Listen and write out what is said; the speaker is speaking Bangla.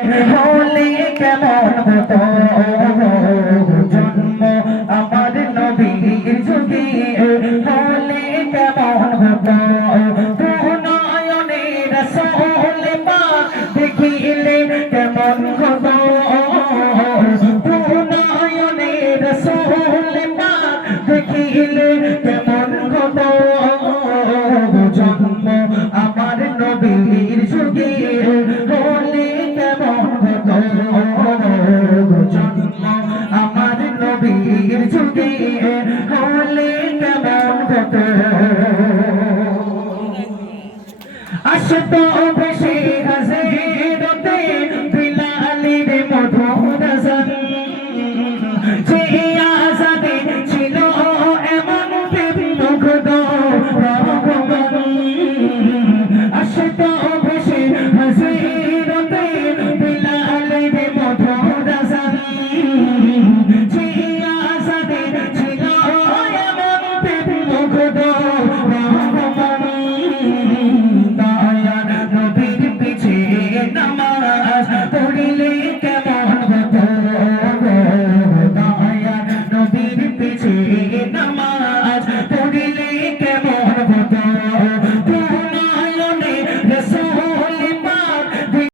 হলে কেমন হতো জন্ম আমার নবীর যুগে হলে কেমন হতো নয়নে রাসূল পাক দেখিলে কেমন হতো নয়নে রাসূল পাক দেখিলে কেমন হতো জন্ম আমার নবীর যুগে হলে কেমন হতো জন্ম আমার নবীর যুগে হলে কেমন হতো আসতো